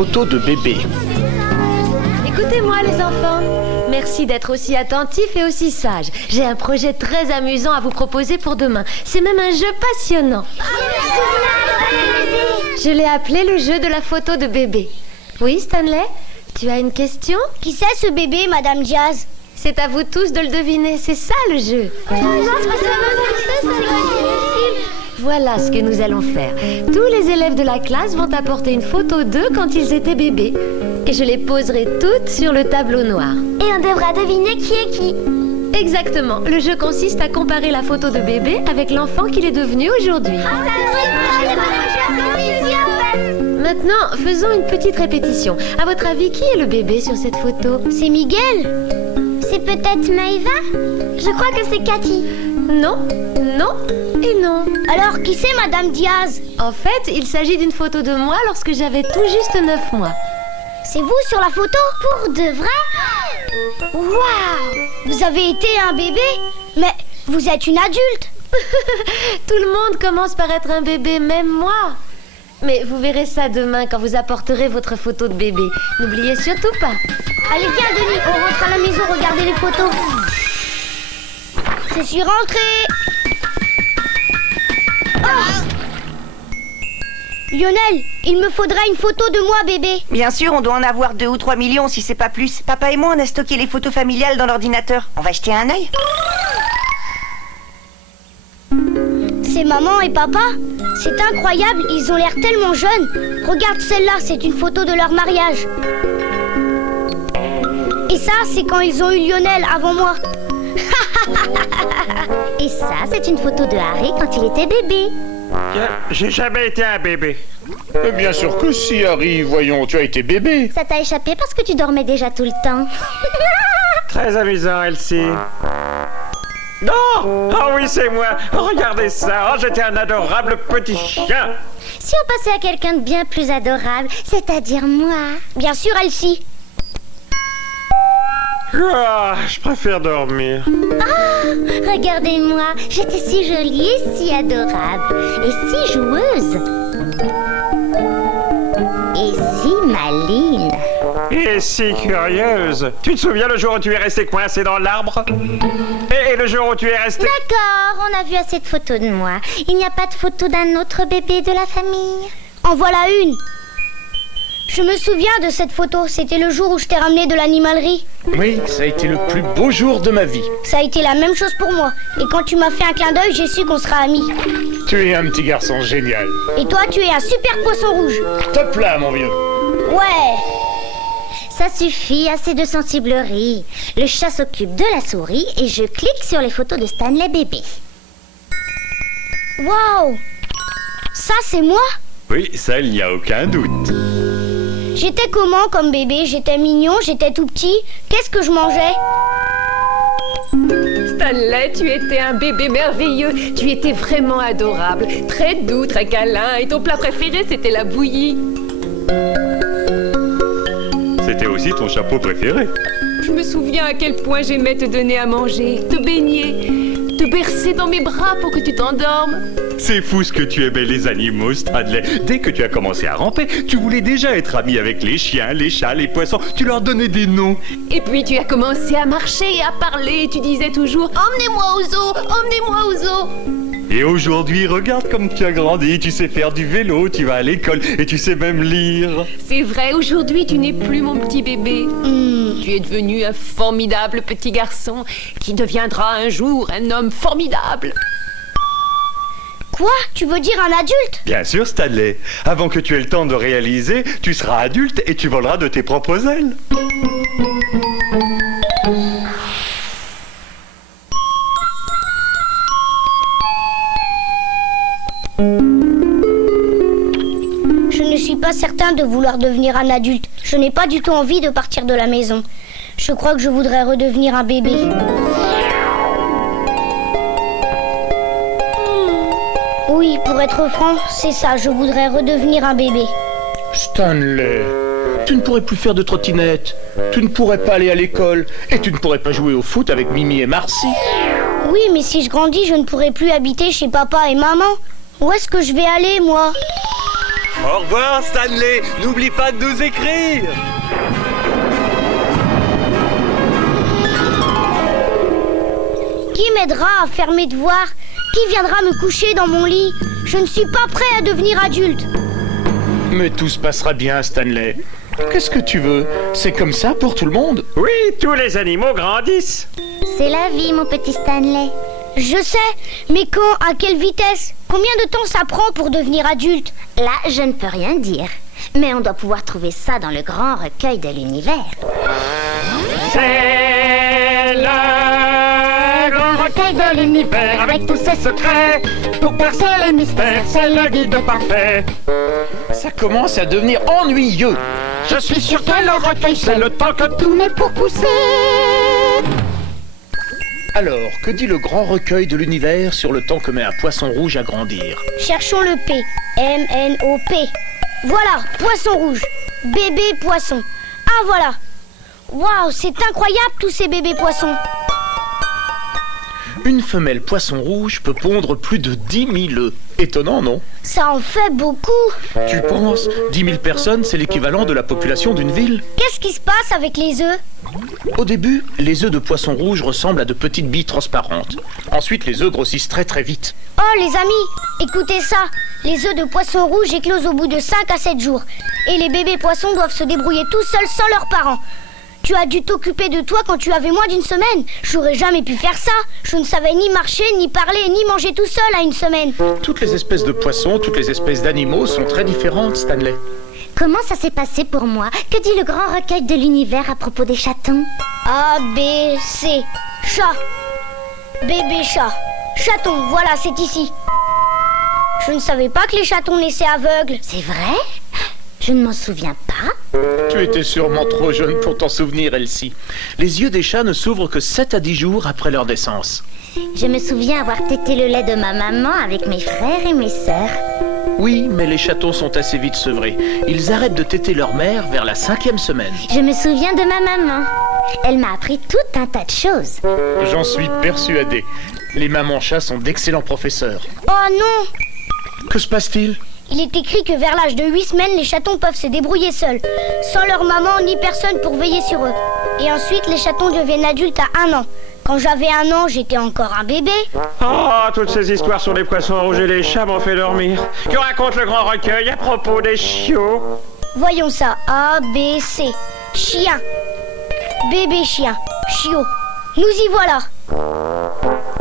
photo de bébé. Écoutez-moi les enfants, merci d'être aussi attentifs et aussi sages. J'ai un projet très amusant à vous proposer pour demain. C'est même un jeu passionnant. Je l'ai appelé le jeu de la photo de bébé. Oui, Stanley? Tu as une question? Qui c'est ce bébé, Madame Diaz? C'est à vous tous de le deviner, c'est ça le jeu. Voilà ce que nous allons faire. Tous les élèves de la classe vont apporter une photo d'eux quand ils étaient bébés. Et je les poserai toutes sur le tableau noir. Et on devra deviner qui est qui. Exactement. Le jeu consiste à comparer la photo de bébé avec l'enfant qu'il est devenu aujourd'hui. Maintenant, faisons une petite répétition. À votre avis, qui est le bébé sur cette photo? C'est Miguel. C'est peut-être Maëva? Je crois que c'est Cathy. Non, non et non. Alors, qui c'est Madame Diaz? En fait, il s'agit d'une photo de moi lorsque j'avais tout juste 9 mois. C'est vous sur la photo? Pour de vrai? Waouh! Vous avez été un bébé? Mais vous êtes une adulte. Tout le monde commence par être un bébé, même moi. Mais vous verrez ça demain quand vous apporterez votre photo de bébé. N'oubliez surtout pas. Allez, viens, Denis, on rentre à la maison regarder les photos. Je suis rentrée. Oh! Lionel, il me faudrait une photo de moi, bébé. Bien sûr, on doit en avoir 2 ou 3 millions si c'est pas plus. Papa et moi, on a stocké les photos familiales dans l'ordinateur. On va jeter un œil. C'est maman et papa. C'est incroyable, ils ont l'air tellement jeunes. Regarde celle-là, c'est une photo de leur mariage. Et ça, c'est quand ils ont eu Lionel avant moi. Et ça, c'est une photo de Harry quand il était bébé. J'ai jamais été un bébé. Bien sûr que si, Harry. Voyons, tu as été bébé. Ça t'a échappé parce que tu dormais déjà tout le temps. Très amusant, Elsie. Non! Oh oui, c'est moi! Regardez ça! Oh, j'étais un adorable petit chien! Si on passait à quelqu'un de bien plus adorable, c'est-à-dire moi. Bien sûr, Elsie. Ah, je préfère dormir. Ah, regardez-moi, j'étais si jolie et si adorable. Et si joueuse. Et si maline. Et si curieuse! Tu te souviens le jour où tu es resté coincé dans l'arbre? Et le jour où tu es resté... D'accord, on a vu assez de photos de moi. Il n'y a pas de photo d'un autre bébé de la famille? En voilà une. Je me souviens de cette photo. C'était le jour où je t'ai ramené de l'animalerie. Oui, ça a été le plus beau jour de ma vie. Ça a été la même chose pour moi. Et quand tu m'as fait un clin d'œil, j'ai su qu'on sera amis. Tu es un petit garçon génial. Et toi, tu es un super poisson rouge. Top là, mon vieux. Ouais. Ça suffit, assez de sensiblerie. Le chat s'occupe de la souris et je clique sur les photos de Stanley bébé. Waouh. Ça, c'est moi? Oui, ça, il n'y a aucun doute. J'étais comment comme bébé? J'étais mignon, j'étais tout petit. Qu'est-ce que je mangeais? Stanley, tu étais un bébé merveilleux. Tu étais vraiment adorable. Très doux, très câlin. Et ton plat préféré, c'était la bouillie. C'était aussi ton chapeau préféré. Je me souviens à quel point j'aimais te donner à manger, te baigner, te bercer dans mes bras pour que tu t'endormes. C'est fou ce que tu aimais les animaux, Stanley. Dès que tu as commencé à ramper, tu voulais déjà être ami avec les chiens, les chats, les poissons. Tu leur donnais des noms. Et puis tu as commencé à marcher et à parler. Tu disais toujours « Emmenez-moi au zoo, emmenez-moi au zoo ». Et aujourd'hui, regarde comme tu as grandi. Tu sais faire du vélo, tu vas à l'école et tu sais même lire. C'est vrai, aujourd'hui tu n'es plus mon petit bébé. Tu es devenu un formidable petit garçon qui deviendra un jour un homme formidable. Quoi? Tu veux dire un adulte? Bien sûr, Stanley. Avant que tu aies le temps de réaliser, tu seras adulte et tu voleras de tes propres ailes. Je ne suis pas certain de vouloir devenir un adulte. Je n'ai pas du tout envie de partir de la maison. Je crois que je voudrais redevenir un bébé. Oui, pour être franc, c'est ça. Je voudrais redevenir un bébé. Stanley, tu ne pourrais plus faire de trottinette. Tu ne pourrais pas aller à l'école. Et tu ne pourrais pas jouer au foot avec Mimi et Marcy. Oui, mais si je grandis, je ne pourrai plus habiter chez papa et maman. Où est-ce que je vais aller, moi? Au revoir, Stanley. N'oublie pas de nous écrire. Qui m'aidera à faire mes devoirs? Qui viendra me coucher dans mon lit? Je ne suis pas prêt à devenir adulte. Mais tout se passera bien, Stanley. Qu'est-ce que tu veux? C'est comme ça pour tout le monde. Oui, tous les animaux grandissent. C'est la vie, mon petit Stanley. Je sais, mais quand? À quelle vitesse? Combien de temps ça prend pour devenir adulte? Là, je ne peux rien dire. Mais on doit pouvoir trouver ça dans le grand recueil de l'univers. C'est le grand recueil de l'univers avec tous ses secrets. Pour percer les mystères, c'est le guide parfait. Ça commence à devenir ennuyeux. Je suis sûr que le recueil, c'est le temps que tout met pour pousser. Alors, que dit le grand recueil de l'univers sur le temps que met un poisson rouge à grandir? Cherchons le P. M-N-O-P. Voilà, poisson rouge. Bébé poisson. Ah, voilà. Waouh, c'est incroyable tous ces bébés poissons. Une femelle poisson rouge peut pondre plus de 10 000 œufs. Étonnant, non? Ça en fait beaucoup. Tu penses? 10 000 personnes, c'est l'équivalent de la population d'une ville. Qu'est-ce qui se passe avec les œufs? Au début, les œufs de poisson rouge ressemblent à de petites billes transparentes. Ensuite, les œufs grossissent très très vite. Oh, les amis, écoutez ça. Les œufs de poisson rouge éclosent au bout de 5 à 7 jours. Et les bébés poissons doivent se débrouiller tout seuls sans leurs parents. Tu as dû t'occuper de toi quand tu avais moins d'une semaine. J'aurais jamais pu faire ça. Je ne savais ni marcher, ni parler, ni manger tout seul à une semaine. Toutes les espèces de poissons, toutes les espèces d'animaux sont très différentes, Stanley. Comment ça s'est passé pour moi? Que dit le grand recueil de l'univers à propos des chatons? A, B, C. Chat. Bébé chat. Chaton, voilà, c'est ici. Je ne savais pas que les chatons naissaient aveugles. C'est vrai? Je ne m'en souviens pas. Tu étais sûrement trop jeune pour t'en souvenir, Elsie. Les yeux des chats ne s'ouvrent que 7 à 10 jours après leur naissance. Je me souviens avoir tété le lait de ma maman avec mes frères et mes sœurs. Oui, mais les chatons sont assez vite sevrés. Ils arrêtent de téter leur mère vers la 5e semaine. Je me souviens de ma maman. Elle m'a appris tout un tas de choses. J'en suis persuadé. Les mamans chats sont d'excellents professeurs. Oh non! Que se passe-t-il? Il est écrit que vers l'âge de 8 semaines, les chatons peuvent se débrouiller seuls, sans leur maman ni personne pour veiller sur eux. Et ensuite, les chatons deviennent adultes à 1 an. Quand j'avais 1 an, j'étais encore un bébé. Oh, toutes ces histoires sur les poissons rouges et les chats m'ont fait dormir. Que raconte le grand recueil à propos des chiots? Voyons ça. A, B, C. Chien. Bébé chien. Chiot. Nous y voilà.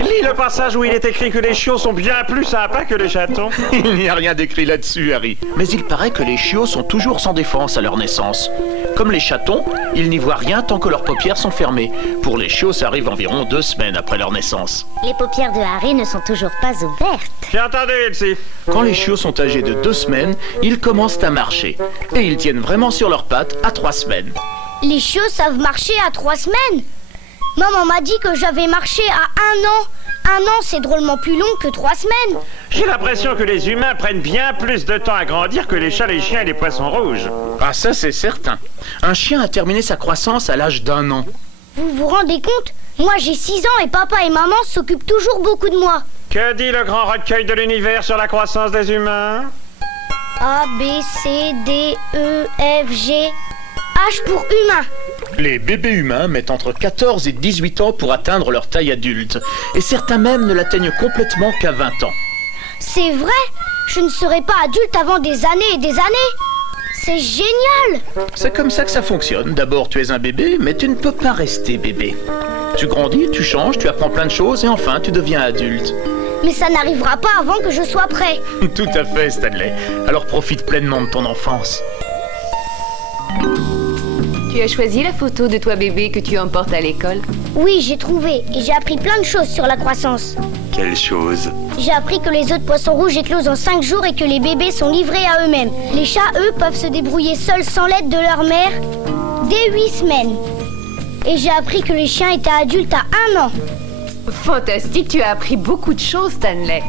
Lis le passage où il est écrit que les chiots sont bien plus sympas que les chatons. Il n'y a rien d'écrit là-dessus, Harry. Mais il paraît que les chiots sont toujours sans défense à leur naissance. Comme les chatons, ils n'y voient rien tant que leurs paupières sont fermées. Pour les chiots, ça arrive environ 2 semaines après leur naissance. Les paupières de Harry ne sont toujours pas ouvertes. J'ai entendu, Elsie. Quand les chiots sont âgés de 2 semaines, ils commencent à marcher. Et ils tiennent vraiment sur leurs pattes à 3 semaines. Les chiots savent marcher à 3 semaines. Maman m'a dit que j'avais marché à 1 an. 1 an, c'est drôlement plus long que 3 semaines. J'ai l'impression que les humains prennent bien plus de temps à grandir que les chats, les chiens et les poissons rouges. Ah, ça c'est certain. Un chien a terminé sa croissance à l'âge d'1 an. Vous vous rendez compte? Moi j'ai 6 ans et papa et maman s'occupent toujours beaucoup de moi. Que dit le grand recueil de l'univers sur la croissance des humains? A, B, C, D, E, F, G. H pour humain. Les bébés humains mettent entre 14 et 18 ans pour atteindre leur taille adulte. Et certains même ne l'atteignent complètement qu'à 20 ans. C'est vrai? Je ne serai pas adulte avant des années et des années. C'est génial! C'est comme ça que ça fonctionne. D'abord, tu es un bébé, mais tu ne peux pas rester bébé. Tu grandis, tu changes, tu apprends plein de choses et enfin, tu deviens adulte. Mais ça n'arrivera pas avant que je sois prêt. Tout à fait, Stanley. Alors profite pleinement de ton enfance. Tu as choisi la photo de toi bébé que tu emportes à l'école? Oui, j'ai trouvé et j'ai appris plein de choses sur la croissance. Quelle chose? J'ai appris que les œufs de poisson rouge éclosent en 5 jours et que les bébés sont livrés à eux-mêmes. Les chats, eux, peuvent se débrouiller seuls sans l'aide de leur mère dès 8 semaines. Et j'ai appris que les chiens étaient adultes à 1 an. Fantastique, tu as appris beaucoup de choses, Stanley.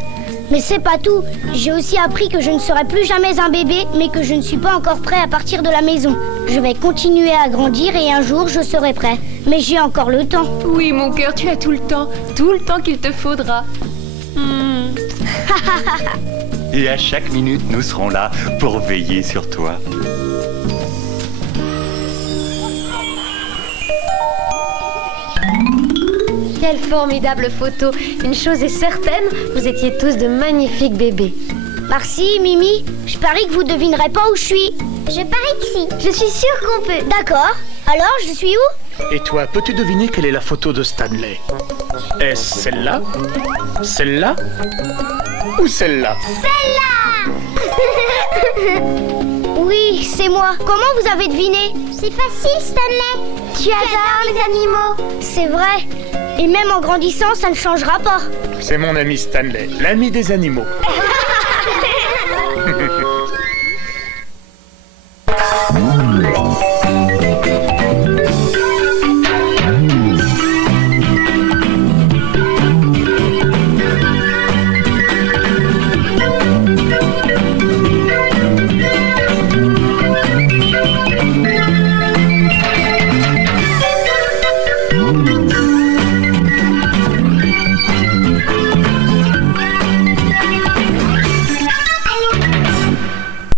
Mais c'est pas tout. J'ai aussi appris que je ne serai plus jamais un bébé, mais que je ne suis pas encore prêt à partir de la maison. Je vais continuer à grandir et un jour je serai prêt. Mais j'ai encore le temps. Oui, mon cœur, tu as tout le temps qu'il te faudra. Et à chaque minute, nous serons là pour veiller sur toi. Quelle formidable photo. Une chose est certaine, vous étiez tous de magnifiques bébés. Merci, Mimi. Je parie que vous devinerez pas où je suis. Je parie que si. Je suis sûre qu'on peut. D'accord. Alors, je suis où? Et toi, peux-tu deviner quelle est la photo de Stanley? Est-ce celle-là? Celle-là? Ou celle-là? Oui, c'est moi. Comment vous avez deviné? C'est facile, Stanley. Tu adores les animaux. C'est vrai. Et même en grandissant, ça ne changera pas. C'est mon ami Stanley, l'ami des animaux.